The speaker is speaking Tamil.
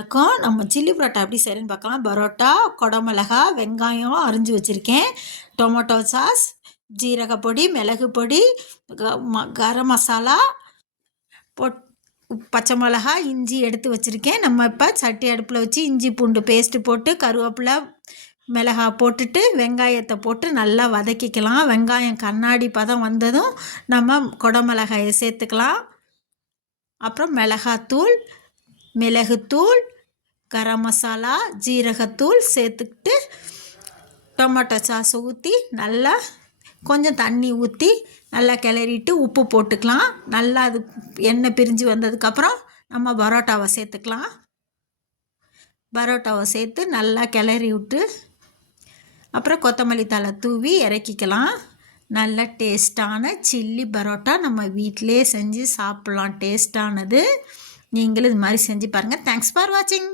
வணக்கம். நம்ம சில்லி பரோட்டா எப்படி செய்கிறேன்னு பார்க்கலாம். பரோட்டா, குடமிளகா, வெங்காயம் அரிஞ்சு வச்சுருக்கேன், டொமேட்டோ சாஸ், ஜீரக பொடி, மிளகு பொடி, கரம் மசாலா பச்சை மிளகா, இஞ்சி எடுத்து வச்சுருக்கேன். நம்ம இப்போ சட்டி அடுப்பில் வச்சு இஞ்சி பூண்டு பேஸ்ட்டு போட்டு கருவேப்பிலை மிளகா போட்டுட்டு வெங்காயத்தை போட்டு நல்லா வதக்கிக்கலாம். வெங்காயம் கண்ணாடி பதம் வந்ததும் நம்ம குடமிளகாயை சேர்த்துக்கலாம். அப்புறம் மிளகாத்தூள், மிளகுத்தூள், கரம் மசாலா, ஜீரகத்தூள் சேர்த்துக்கிட்டு டொமேட்டோ சாஸ் ஊற்றி நல்லா கொஞ்சம் தண்ணி ஊற்றி நல்லா கிளறிட்டு உப்பு போட்டுக்கலாம். நல்லா அது எண்ணெய் பிரிஞ்சு வந்ததுக்கப்புறம் நம்ம பரோட்டாவை சேர்த்துக்கலாம். பரோட்டாவை சேர்த்து நல்லா கிளறி விட்டு அப்புறம் கொத்தமல்லி தழை தூவி இறக்கிக்கலாம். நல்ல டேஸ்டான சில்லி பரோட்டா நம்ம வீட்டிலே செஞ்சு சாப்பிட்லாம். டேஸ்டானது. நீங்களும் இது மாதிரி செஞ்சு பாருங்கள். தேங்க்ஸ் ஃபார் வாட்சிங்.